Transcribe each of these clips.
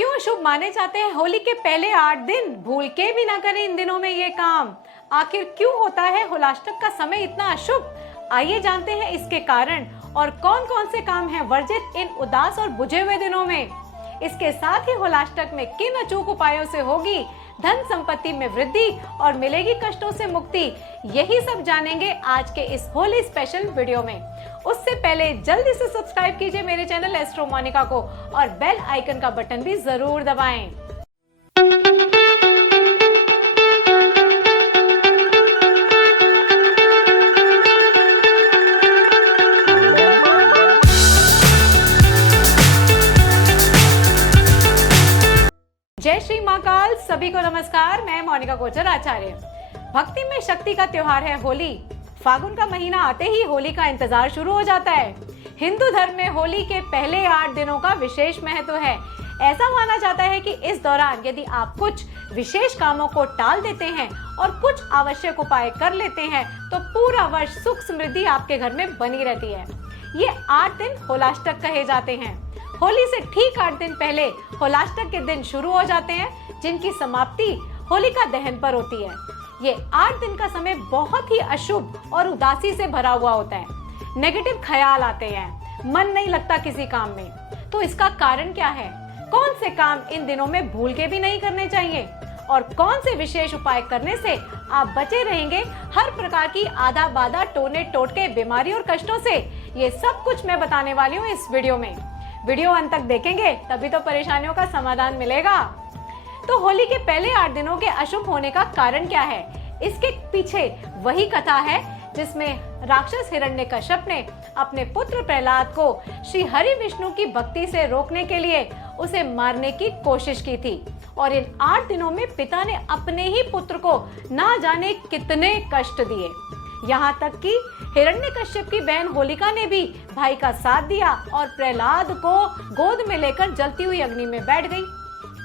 क्यों शुभ माने जाते हैं होली के पहले 8 दिन? भूल के भी ना करें इन दिनों में ये काम। आखिर क्यों होता है होलाष्टक का समय इतना अशुभ? आइए जानते हैं इसके कारण और कौन कौन से काम हैं वर्जित इन उदास और बुझे हुए दिनों में। इसके साथ ही होलाष्टक में किन अचूक उपायों से होगी धन संपत्ति में वृद्धि और मिलेगी कष्टों से मुक्ति, यही सब जानेंगे आज के इस होली स्पेशल वीडियो में। उससे पहले जल्दी से सब्सक्राइब कीजिए मेरे चैनल एस्ट्रो मोनिका को और बेल आइकन का बटन भी जरूर दबाएं। जय श्री महाकाल, सभी को नमस्कार। मैं मोनिका कोचर आचार्य। भक्ति में शक्ति का त्योहार है होली। फागुन का महीना आते ही होली का इंतजार शुरू हो जाता है। हिंदू धर्म में होली के पहले 8 दिनों का विशेष महत्व है। ऐसा माना जाता है कि इस दौरान यदि आप कुछ विशेष कामों को टाल देते हैं और कुछ आवश्यक उपाय कर लेते हैं तो पूरा वर्ष सुख समृद्धि आपके घर में बनी रहती है। ये 8 दिन होलाष्टक कहे जाते हैं। होली से ठीक 8 दिन पहले होलाष्टक के दिन शुरू हो जाते हैं, जिनकी समाप्ति होलिका दहन पर होती है। ये 8 दिन का समय बहुत ही अशुभ और उदासी से भरा हुआ होता है। नेगेटिव ख्याल आते हैं, मन नहीं लगता किसी काम में। तो इसका कारण क्या है? कौन से काम इन दिनों में भूल के भी नहीं करने चाहिए और कौन से विशेष उपाय करने से आप बचे रहेंगे हर प्रकार की आधा बाधा टोने टोटके बीमारी और कष्टों से, ये सब कुछ मैं बताने वाली हूँ इस वीडियो में। वीडियो अंत तक देखेंगे तभी तो परेशानियों का समाधान मिलेगा। तो होली के पहले 8 दिनों के अशुभ होने का कारण क्या है? इसके पीछे वही कथा है जिसमें राक्षस हिरण्यकश्यप ने अपने पुत्र प्रहलाद को श्री हरि विष्णु की भक्ति से रोकने के लिए उसे मारने की कोशिश की थी। और इन 8 दिनों में पिता ने अपने ही पुत्र को ना जाने कितने कष्ट दिए। यहाँ तक कि हिरण्यकश्यप की बहन होलिका ने भी भाई का साथ दिया और प्रहलाद को गोद में लेकर जलती हुई अग्नि में बैठ गई।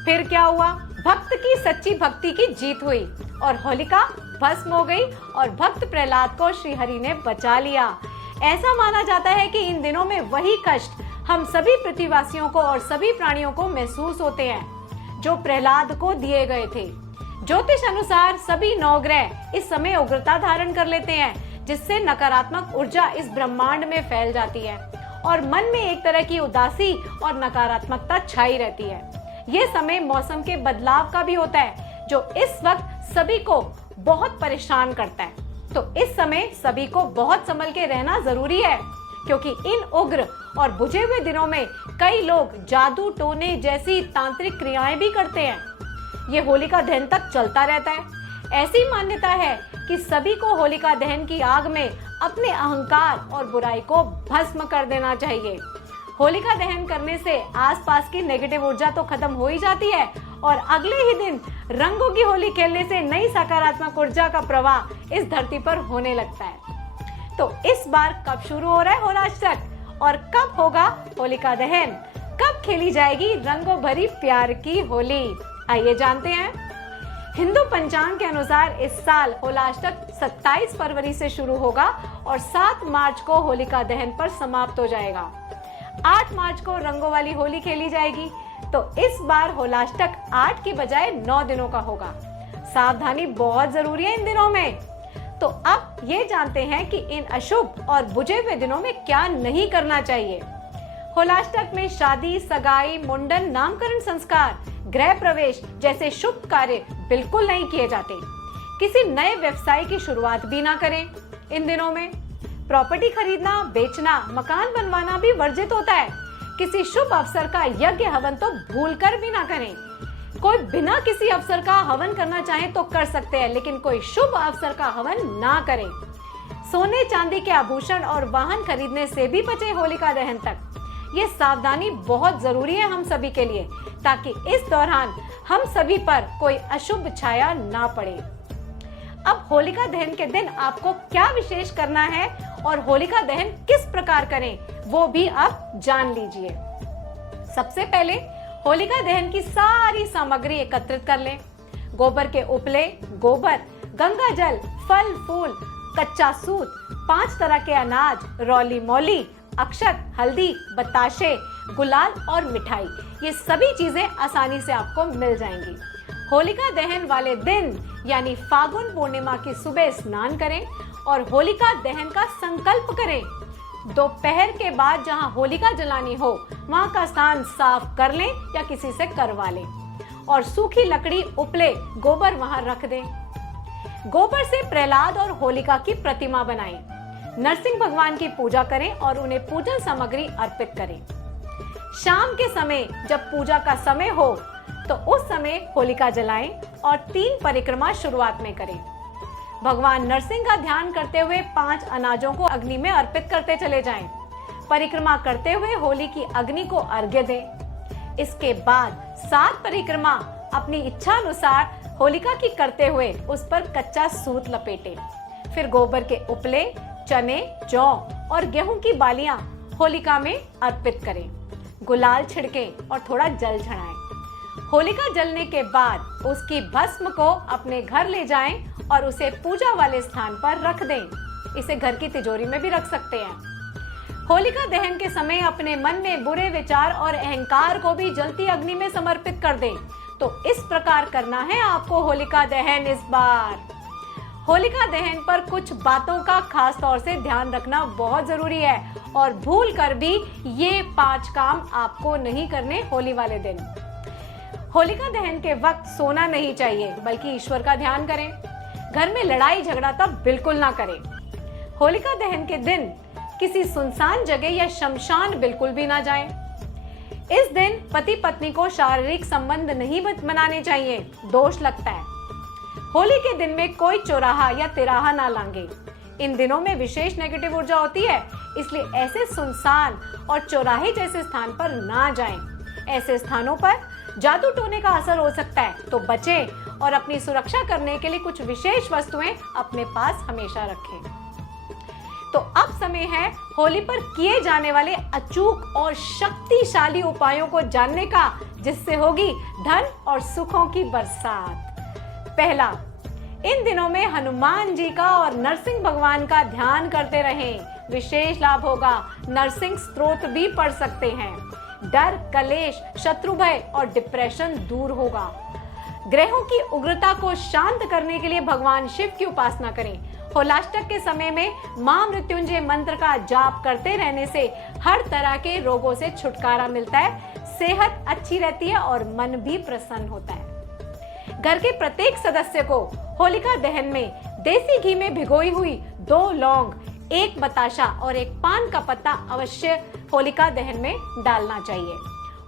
फिर क्या हुआ? भक्त की सच्ची भक्ति की जीत हुई और होलिका भस्म हो गई और भक्त प्रहलाद को श्री हरि ने बचा लिया। ऐसा माना जाता है कि इन दिनों में वही कष्ट हम सभी पृथ्वीवासियों को और सभी प्राणियों को महसूस होते हैं जो प्रहलाद को दिए गए थे। ज्योतिष अनुसार सभी नवग्रह इस समय उग्रता धारण कर लेते हैं, जिससे नकारात्मक ऊर्जा इस ब्रह्मांड में फैल जाती है और मन में एक तरह की उदासी और नकारात्मकता छाई रहती है। ये समय मौसम के बदलाव का भी होता है जो इस वक्त सभी को बहुत परेशान करता है। तो इस समय सभी को बहुत संभल के रहना जरूरी है, क्योंकि इन उग्र और बुझे हुए दिनों में कई लोग जादू टोने जैसी तांत्रिक क्रियाएं भी करते हैं। ये होलिका दहन तक चलता रहता है। ऐसी मान्यता है कि सभी को होलिका दहन की आग में अपने अहंकार और बुराई को भस्म कर देना चाहिए। होलिका दहन करने से आसपास की नेगेटिव ऊर्जा तो खत्म हो ही जाती है और अगले ही दिन रंगों की होली खेलने से नई सकारात्मक ऊर्जा का प्रवाह इस धरती पर होने लगता है। तो इस बार कब शुरू हो रहा है होलाष्टक और कब होगा होलिका दहन? कब खेली जाएगी रंगों भरी प्यार की होली? आइए जानते हैं। हिंदू पंचांग के अनुसार इस साल होलाष्टक 27 फरवरी से शुरू होगा और 7 मार्च को होलिका दहन पर समाप्त हो जाएगा। 8 मार्च को रंगों वाली होली खेली जाएगी। तो इस बार होलाष्टक 8 की बजाय 9 दिनों का होगा। सावधानी बहुत जरूरी है इन दिनों में। तो अब ये जानते हैं कि इन अशुभ और बुझे हुए दिनों में क्या नहीं करना चाहिए। होलाष्टक में शादी, सगाई, मुंडन, नामकरण संस्कार, गृह प्रवेश जैसे शुभ कार्य बिल्कुल नहीं किए जाते। किसी नए व्यवसाय की शुरुआत भी ना करें इन दिनों में। प्रॉपर्टी खरीदना, बेचना, मकान बनवाना भी वर्जित होता है। किसी शुभ अवसर का यज्ञ हवन तो भूलकर भी ना करें। कोई बिना किसी अवसर का हवन करना चाहे तो कर सकते हैं, लेकिन कोई शुभ अवसर का हवन ना करें। सोने चांदी के आभूषण और वाहन खरीदने से भी बचें होलिका दहन तक। ये सावधानी बहुत जरूरी है हम सभी के लिए, ताकि इस दौरान हम सभी पर कोई अशुभ छाया ना पड़े। अब होलिका दहन के दिन आपको क्या विशेष करना है और होलिका दहन किस प्रकार करें वो भी आप जान लीजिए। सबसे पहले होलिका दहन की सारी सामग्री एकत्रित कर लें। गोबर के उपले, गोबर, गंगा जल, फल फूल, कच्चा सूत, 5 तरह के अनाज, रौली मौली, अक्षत, हल्दी, बताशे, गुलाल और मिठाई, ये सभी चीजें आसानी से आपको मिल जाएंगी। होलिका दहन वाले दिन यानी फागुन पूर्णिमा की सुबह स्नान करें और होलिका दहन का संकल्प करें। दोपहर के बाद जहां होलिका जलानी हो वहां का स्थान साफ कर लें या किसी से करवा लें और सूखी लकड़ी, उपले, गोबर वहां रख दें। गोबर से प्रहलाद और होलिका की प्रतिमा बनाएं। नरसिंह भगवान की पूजा करें और उन्हें पूजन सामग्री अर्पित करें। शाम के समय जब पूजा का समय हो तो उस समय होलिका जलाएं और 3 परिक्रमा शुरुआत में करें। भगवान नरसिंह का ध्यान करते हुए 5 अनाजों को अग्नि में अर्पित करते चले जाएं। परिक्रमा करते हुए होली की अग्नि को अर्घ्य दें। इसके बाद 7 परिक्रमा अपनी इच्छा अनुसार होलिका की करते हुए उस पर कच्चा सूत लपेटें। फिर गोबर के उपले, चने, जौ और गेहूं की बालियां होलिका में अर्पित करें। गुलाल छिड़कें और थोड़ा जल चढ़ाएं। होलिका जलने के बाद उसकी भस्म को अपने घर ले जाएं और उसे पूजा वाले स्थान पर रख दें। इसे घर की तिजोरी में भी रख सकते हैं। होलिका दहन के समय अपने मन में बुरे विचार और अहंकार को भी जलती अग्नि में समर्पित कर दें। तो इस प्रकार करना है आपको होलिका दहन इस बार। होलिका दहन पर कुछ बातों का खास तौर से ध्यान रखना बहुत जरूरी है और भूल कर भी ये 5 काम आपको नहीं करने होली वाले दिन। होलिका दहन के वक्त सोना नहीं चाहिए, बल्कि ईश्वर का ध्यान करें। घर में लड़ाई झगड़ा तब बिल्कुल ना करें। होलिका दहन के दिन किसी सुनसान जगह या शमशान बिल्कुल भी ना जाएं। इस दिन पति पत्नी को शारीरिक संबंध नहीं बनाने चाहिए, दोष लगता है। होली के दिन में कोई चौराहा या तिराहा ना लांगे। इन दिनों में विशेष नेगेटिव ऊर्जा होती है, इसलिए ऐसे सुनसान और चौराहे जैसे स्थान पर ना जाएं। ऐसे स्थानों पर जादू टोने का असर हो सकता है, तो बचें और अपनी सुरक्षा करने के लिए कुछ विशेष वस्तुएं अपने पास हमेशा रखें। तो अब समय है होली पर किए जाने वाले अचूक और शक्तिशाली उपायों को जानने का, जिससे होगी धन और सुखों की बरसात। पहला, इन दिनों में हनुमान जी का और नरसिंह भगवान का ध्यान करते रहें, विशेष लाभ होगा। नरसिंह स्तोत्र भी पढ़ सकते हैं। डर, कलेश, शत्रु भय और डिप्रेशन दूर होगा। ग्रहों की उग्रता को शांत करने के लिए भगवान शिव की उपासना करें। होलाष्टक के समय में मां मृत्युंजय मंत्र का जाप करते रहने से हर तरह के रोगों से छुटकारा मिलता है, सेहत अच्छी रहती है और मन भी प्रसन्न होता है। घर के प्रत्येक सदस्य को होलिका दहन में देसी घी में भिगोई हुई 2 लौंग, 1 बताशा और 1 पान का पत्ता अवश्य होलिका दहन में डालना चाहिए।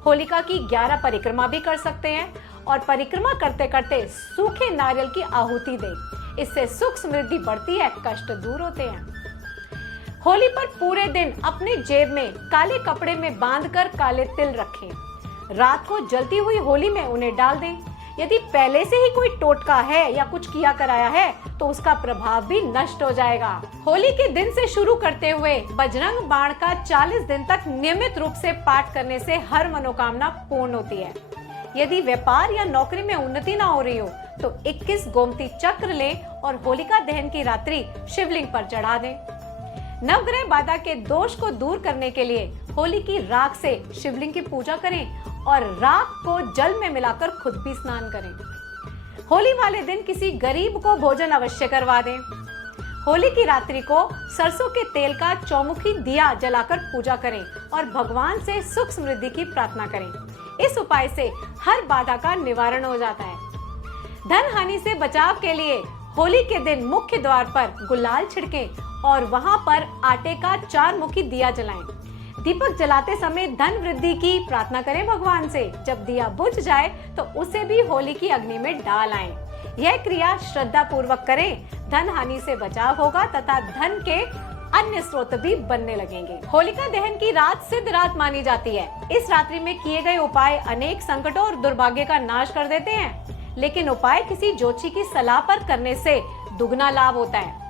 होलिका की 11 परिक्रमा भी कर सकते हैं और परिक्रमा करते करते सूखे नारियल की आहुति दें। इससे सुख समृद्धि बढ़ती है, कष्ट दूर होते हैं। होली पर पूरे दिन अपने जेब में काले कपड़े में बांधकर काले तिल रखें। रात को जलती हुई होली में उन्हें डाल दें। यदि पहले से ही कोई टोटका है या कुछ किया कराया है तो उसका प्रभाव भी नष्ट हो जाएगा। होली के दिन से शुरू करते हुए बजरंग बाण का 40 दिन तक नियमित रूप से पाठ करने से हर मनोकामना पूर्ण होती है। यदि व्यापार या नौकरी में उन्नति ना हो रही हो तो 21 गोमती चक्र लें और होलिका दहन की रात्रि शिवलिंग पर चढ़ा दें। नवग्रह बाधा के दोष को दूर करने के लिए होली की राख से शिवलिंग की पूजा करें और राख को जल में मिलाकर खुद भी स्नान करें। होली वाले दिन किसी गरीब को भोजन अवश्य करवा दें। होली की रात्रि को सरसों के तेल का चौमुखी दिया जलाकर पूजा करें और भगवान से सुख समृद्धि की प्रार्थना करें। इस उपाय से हर बाधा का निवारण हो जाता है। धन हानि से बचाव के लिए होली के दिन मुख्य द्वार पर गुलाल छिड़कें और वहां पर आटे का 4 मुखी दिया जलाएं। दीपक जलाते समय धन वृद्धि की प्रार्थना करें भगवान से। जब दिया बुझ जाए तो उसे भी होली की अग्नि में डाल आएं। यह क्रिया श्रद्धा पूर्वक करें, धन हानि से बचाव होगा तथा धन के अन्य स्रोत भी बनने लगेंगे। होलिका दहन की रात सिद्ध रात मानी जाती है। इस रात्रि में किए गए उपाय अनेक संकटों और दुर्भाग्य का नाश कर देते हैं, लेकिन उपाय किसी ज्योतिषी की सलाह पर करने से दुगना लाभ होता है।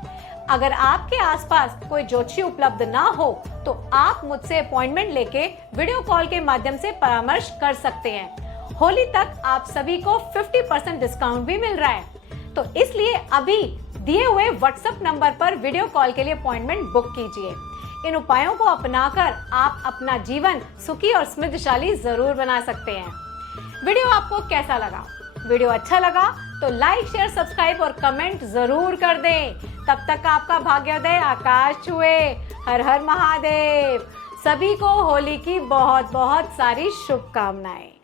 अगर आपके आसपास कोई ज्योतिषी उपलब्ध ना हो तो आप मुझसे अपॉइंटमेंट लेके वीडियो कॉल के माध्यम से परामर्श कर सकते हैं। होली तक आप सभी को 50% डिस्काउंट भी मिल रहा है, तो इसलिए अभी दिए हुए व्हाट्सएप नंबर पर वीडियो कॉल के लिए अपॉइंटमेंट बुक कीजिए। इन उपायों को अपनाकर आप अपना जीवन सुखी और समृद्धशाली जरूर बना सकते हैं। वीडियो आपको कैसा लगा? वीडियो अच्छा लगा तो लाइक, शेयर, सब्सक्राइब और कमेंट जरूर कर दें। तब तक आपका भाग्योदय आकाश छुए। हर हर महादेव। सभी को होली की बहुत बहुत सारी शुभकामनाएं।